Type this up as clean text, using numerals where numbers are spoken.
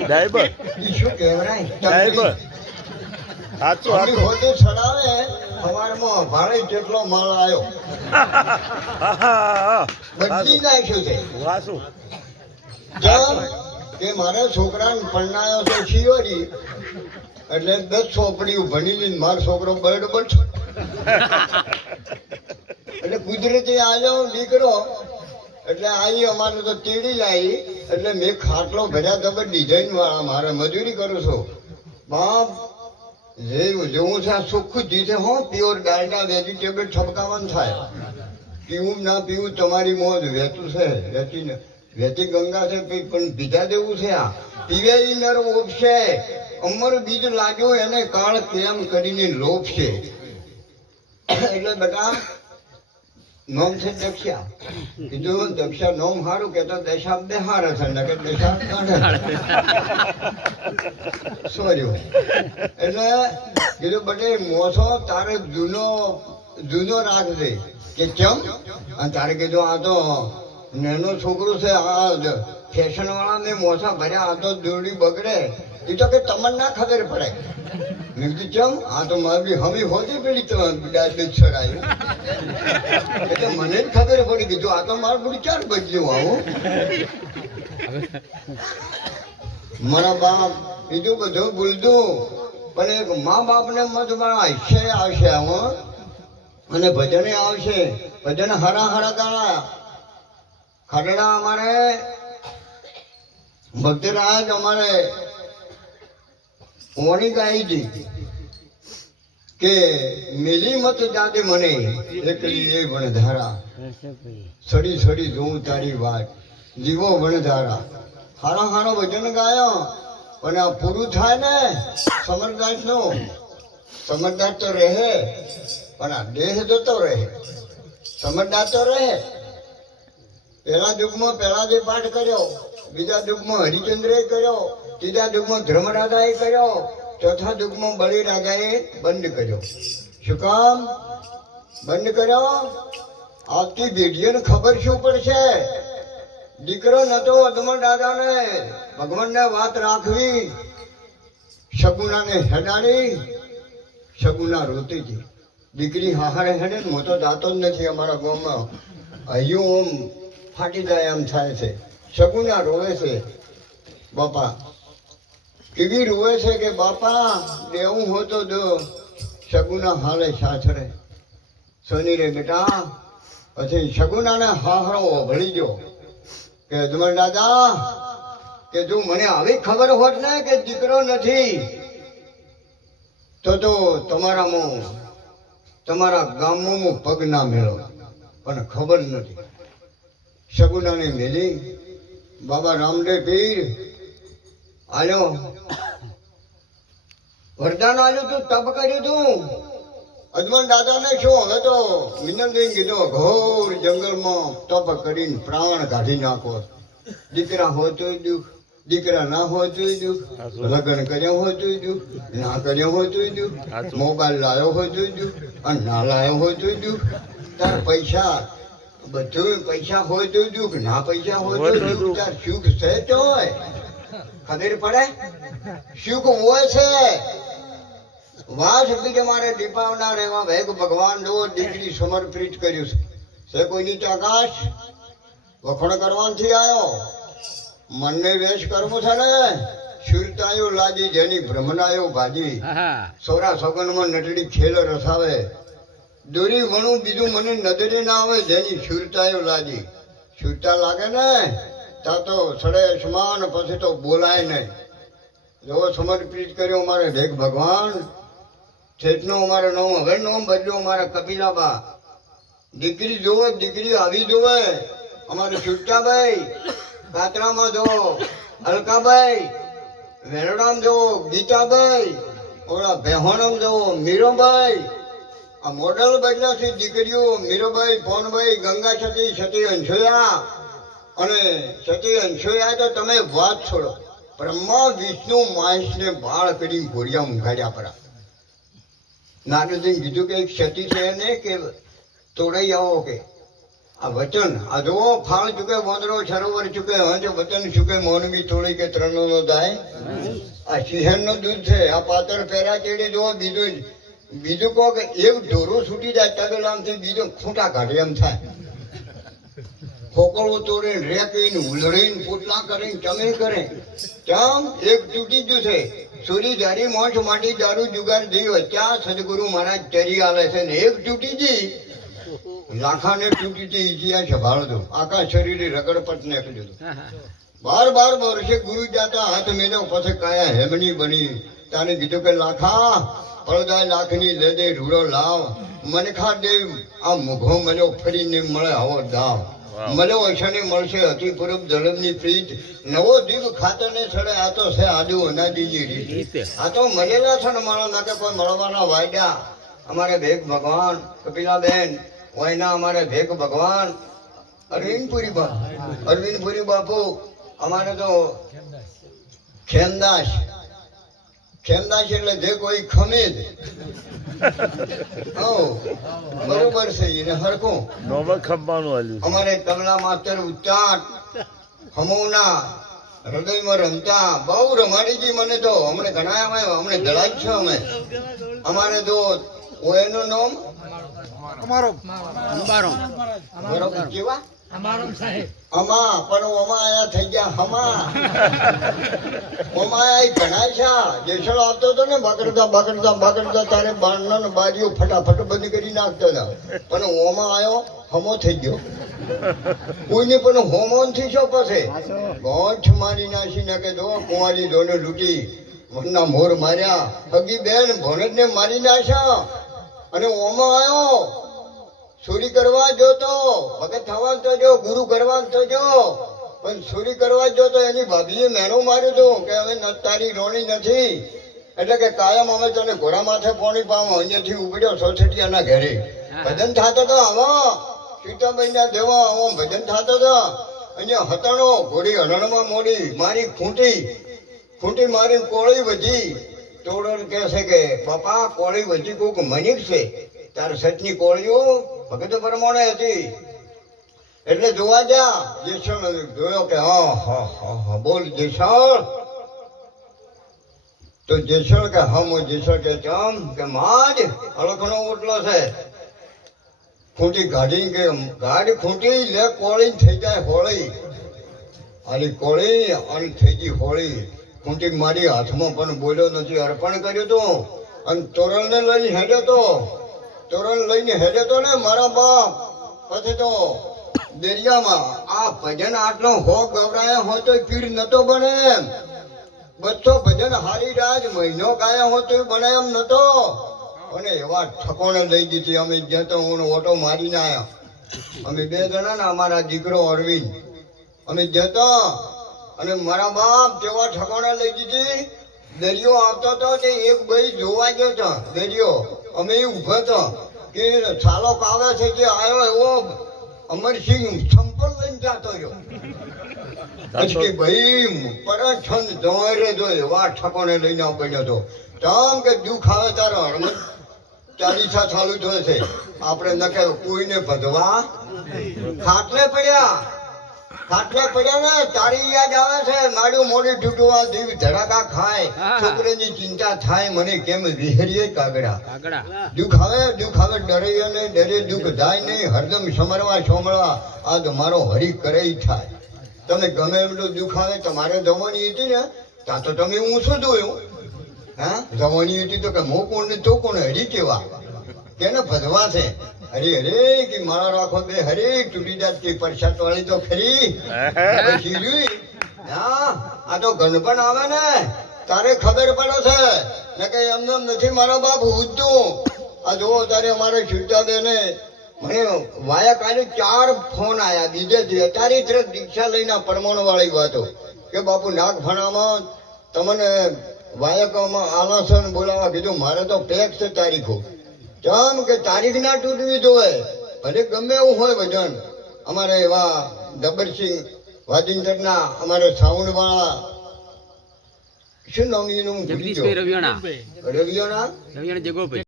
ડાયબર ઈ શું કહેવાય? ડાયબર હાચું હાચું હોતે છડાવે સવારમાં ભાડે જેટલો માલ આવ્યો બદલી નાખ્યું છે. વાસુ જેમ કે મારા છોકરાને પરણાયો છે શિયોરી એટલે 10 ચોપડીઓ ભણી લઈને મારો છોકરો બર્ડ બનશે એટલે કુદરતી આવ્યો દીકરો એટલે આવી અમારે તો તીડી લાવી એટલે મેં ખાટલો ભર્યા તમે ડિઝાઇન વાળા મારે મજૂરી કરું છું બાપ જે જોવું છે આ ચોખ્ખું જીતે હો પ્યોર ડાયટા વેજીટેબલ ઠપકાવાનું થાય પીવું ના પીવું તમારી મોજ વેચું છે વેચી ગંગા છે પણ પીધા દેવું છે આ પીવે નર ઓપશે અમર બીજ લાગ્યો એને કાળ કેમ કરીને લોપશે એટલે બેટા નોમ છે દક્ષા કીધું દક્ષા નોમ સારું કેતો દશા બેહાર છે ને કે દશા સોરી એટલે કીધું બટે મોસો તારે જૂનો રાખજે કે કેમ અને તારે કીધું આ તો નેનો છોકરો છે આ ફેશન વાળા ને મોસા ભર્યા આ તો દોડી બગડે એ તો કે તમને ના ખબર પડે મેં કીધું ચમ આ તો મારી હમી હોતી પેલી છરાયું એટલે મને જ ખબર પડી કીધું આ તો મારું બધું ચાર બદલ્યું આવું મારા બાપ બીજું બધું ભૂલતું પણ એક મા બાપ ને મત આવશે આવું અને ભજને આવશે ભજન હરા હરા ગાળા ખરડા અમારે ભક્તરાજ અમારે ઓણી ગાઈ હતી કે મેલી મત જાતે મને એકલી એ વણધારા સડી સડી જોઉં તારી વાત જીવો વણધારા હારો હારો ભજન ગાયો પણ આ પૂરું થાય ને સમરદાસ નું સમરદાસ તો રહે પણ આ દેહ જતો રહે સમરદાસ તો રહે પહેલા યુગમાં પહેલાજી પાઠ કર્યો બીજા યુગમાં હરિચંદ્રે કર્યો ત્રીજા યુગમાં ધર્મરાજાએ કર્યો ચોથા યુગમાં બલિરાજાએ બંધ કર્યો શું કામ બંધ કર્યો આવતી પેઢીઓને ખબર શું પડશે દીકરો નતો અધમલ રાજાને ભગવાનને વાત રાખવી સગુનાને હેડાડી સગુના રોતી હતી દીકરી હાહાડે હેડે મોટો જાતો જ નથી અમારા ગામમાં હૈયું ઓમ ફાટી જાય એમ થાય છે સગુના રોવે છે બાપા એવી રોવે છે કે બાપા દેવું હોતો જો સગુના હાલે સાસરે સોની રે બેટા પછી સગુનાને હાહરો ભળી ગયો કે અજમલ દાદા કે જો મને આવી ખબર હોત ને કે દીકરો નથી તો તમારામાં તમારા ગામમાં હું પગ ના મેળો પણ ખબર નથી સગુનાને મેલી બાબા રામદેવ પીર આયો વરદાન આવ્યું તું તપ કર્યું તું અજમલ દાદાને શું હવે તો મિનલદેવ કીધું ઘોર જંગલમાં તપ કરીને પ્રાણ કાઢી નાખો દીકરા હોય તોય દુઃખ દીકરા ના હોય તોય દુઃખ લગ્ન કર્યા હોય તોય દુઃખ ના કર્યા હોય તોય દુઃખ મોબાઈલ લાવ્યો હોય તોય દુઃખ અને ના લાવ્યો હોય તોય દુઃખ તાર પૈસા બધું પૈસા હોય તો દુઃખ ના પૈસા હોય તો દુઃખ તાર સુખ છે તો ખબર પડે સુખ હોય છે વાસ બીજે મારે દીપાવનાર એવા વેગ ભગવાન નો દીકરી સમર્પિત કર્યું છે કોઈની ચાકાશ વખણ કરવાથી આવ્યો મનને વેશ કરવું છે ને શુરતાયો લાજી જેની ભ્રમણાયો ભાજી સોરા સોગનમાં નટડી ખેલ રસાવે દોરી વણું બીજું મને નજરે ના આવે જેની શુરતાયો લાજી શુરતા લાગે ને તા તો સડે સમાન પછી તો બોલાય નહીં જેવો સમર્પિત કર્યો મારે ભેગ ભગવાન છેટનો અમારો નામ હવે નામ બદલ્યો અમારા કપિલાબા દીકરી જોવે દીકરી આવી જોવે અમારે છુટ્ટાભાઈ કાતરામાં જોવો અલકાભાઈ વેરડામ જોવો ગીતાભાઈ ઓલા બેહોણમ જોવો મીરોભાઈ આ મોડલ બદલ્યા છે દીકરીઓ મીરોભાઈ ફોનભાઈ ગંગા સતી સતી અંશોયા અને સતી અંશોયા તો તમે વાત છોડો બ્રહ્મા વિષ્ણુ મહેશને બાળ કરી ઘોડિયા મુંઘાડ્યા પરા નારદજીને કીધું કે એક સતી છે એને કે તોડાઈ આવો કે આ વચન આ જો ફાળ ચૂકે વાંદરો સરોવર ચૂકે હંજ વચન ચૂકે મૌનવી થોડી કે ત્રણનો નો દાય આ સિંહણનું દૂધ છે આ પાતળ પેરા ચેડી જો બીજું કહો કે એક ઢોરું છૂટી જાય તબેલામથી બીજો ખૂંટા કાઢે એમ થાય ખોકળું તોડીને રેકીને ઉલડીને પોટલા કરીને ચમે કરે ચમ એક તૂટી ગયું છે સુરી જારી મોંઠ માટી દારૂ જુગાર જીવ ત્યાં સદગુરુ મહારાજ ચરી આલે છે ને એક તૂટી જી લાખાને તૂટી જી ઇતિહાસ સંભાળતો આખા શરીરે રગડપટ નીકળ્યું બાર વર્ષે ગુરુ જાતા હાથ મેલ્યો પછી કાયા હેમની બની તાને કીધું કે લાખા પડદાય લાખની લે દે રૂડો લાવ મનખા દેવ આ મુઘો મળ્યો ફરીને મળે આવો દાવ મળ્યો અછાને મળશે અતિ પૂર્વ જલમની પ્રીત નવો દીપ ખાતરને છડે આ તો છે આદુ અનાદીજી રીત આ તો મળેલા છે ને માણસ ના કે કોઈ મળવાના વાયદા અમારે ભેગ ભગવાન કપિલાબેન વાયના અમારે ભેગ ભગવાન અરવિંદપુરી બાપુ અમારે તો ખેમદાસ એટલે જે કોઈ ખમીદ બરોબર છે એને હરખું નોબત ખપવાનું હાલ્યું અમારે તબલા માસ્ટર ઉચ્ચાટ હમોના હૃદયમાં રમતા બહુ રમાડીજી મને તો હમણે ઘણા હમણે દળાજ છે અમે અમારે તો ઓએનું નામ બરોબર કેવા અમા પણ ઓમા આયા થઈ ગયા હમા ઓમા આયા ઘણા છે જેસળ આવતો હતો ને બગડતા તારે બારણા બારીઓ ફટાફટ બંધ કરી નાખતો હતા પણ ઓમા આવ્યો હમો થઈ ગયો કોઈને પણ હોમોન થી શું પાસે ગોઠ મારી નાસી નાખે તો કુંવારી દોને લૂંટી મનના મોર માર્યા હગી બેન ભણત ને મારી નાખ્યા અને ઓમા આવ્યો ચોરી કરવા જોતો ભગત થવા તો જો ગુરુ કરવા તો જો પણ ચોરી કરવા જોતો એની ભાભીએ મેણું માર્યું હતું કે હવે તારી રોણી નથી એટલે કે કાયમ અમે તને ઘોડા માથે પોણી પાવો અહીંયાથી ઉપડ્યો સોસઠિયાના ઘરે ભજન થતો હતો આમાં સીતાબાઈના દેવા આવો ભજન થતો હતો અહીંયા હતણો ઘોડી હરણમાં મોડી મારી ખૂંટી મારી કોળી વધી તોડણ કહે છે કે પપ્પા કોળી વધી કોક મનિક છે તાર સચની કોળીઓ ભગત પ્રમાણે હતી એટલે જોવા જા જેસળ જોયો કે હા બોલ જેસળ તો જેસળ કે જેસળ કે ચમ કે માજ અળખનો ઓટલો છે ખૂંટી ગાડી કે ગાડી ખૂંટી લે કોળી થઈ જાય હોળી આલી કોળી અને થઈ ગઈ હોળી ખૂંટી મારી હાથમાં પણ બોલ્યો નથી અર્પણ કર્યું તું અને તોરણને લઈને હેડ્યો તો તોરણ લઈને હેડે તો ને મારા બાપ પછી તો દરિયામાં આ ભજન આટલો હો ગવરાયા હોય તો પીડ નતો બને એમ 200 ભજન હારી રાજ મહિનો ગાયા હોય તો બને એમ નતો અને એવા ઠકોણે લઈ દીધી અમે જતો હું ઓટો મારીને આવ્યા અમે 2 જણા ને અમારા દીકરો અરવિંદ અમે જતા અને મારા બાપ જેવા ઠકોણે લઈ દીધી દરિયો આવતો હતો તે એક ભાઈ જોવા ગયો હતો દરિયો અમે ઉભા હતા કે ચાલક આવે છે જે આવ્યો એવો અમરસિંહ સંપલ લઈને જતો રહ્યો પછી કે ભાઈ પરછંદ દોરે જો એવા ઠકોને લઈને પડ્યો હતો તમ કે દુઃખ આવે તારો હળમત 40 ચાલુ થયો છે આપણે ન કે કોઈને ભજવા ખાટલે પડ્યા ને તારી યાદ આવે છે મારું મોડી ઢૂંઢવા દીવ ધડાકા ખાય છોકરીની ચિંતા થાય મને કેમ વિહરીએ કાગડા દુઃખ આવે ડરે દુઃખ જાય નહીં હરદમ સમરવા સોમળવા આ તો મારો હરી કરે થાય તમે ગમે એટલું દુઃખ આવે તમારે જવાની હતી ને ત્યાં તો તમે હું શું જોયું હા જવાની હતી તો કે મો કોણ ને તો કોણ હરી કેવા કેને ભજવા છે હરે કે મારા રાખો બે હરે તૂટી જાત કે પરસાદ વાળી તો ખરી આ તો ગણપણ આવે ને તારે ખબર પડે છે ને કે એમને નથી મારા બાપ ઉજતું આ જોવો તારે અમારે છૂટાબેને મને વાયા કાલે 4 ફોન આયા બીજેથી અત્યારે તરત દીક્ષા લઈને પરમાણુ વાળી વાતો કે બાપુ નાગ ફણામાં તમને વાયકમાં આલાસન બોલાવા કીધું મારે તો પેક છે તારીખો કેમ કે તારીખ ના તૂટવી જોવે ભલે ગમે એવું હોય ભજન અમારે એવા ગબ્બરસિંહ વાજિંદરના અમારે સાઉન્ડ વાળા શું નામ એનું રવિયાણા જગોભાઈ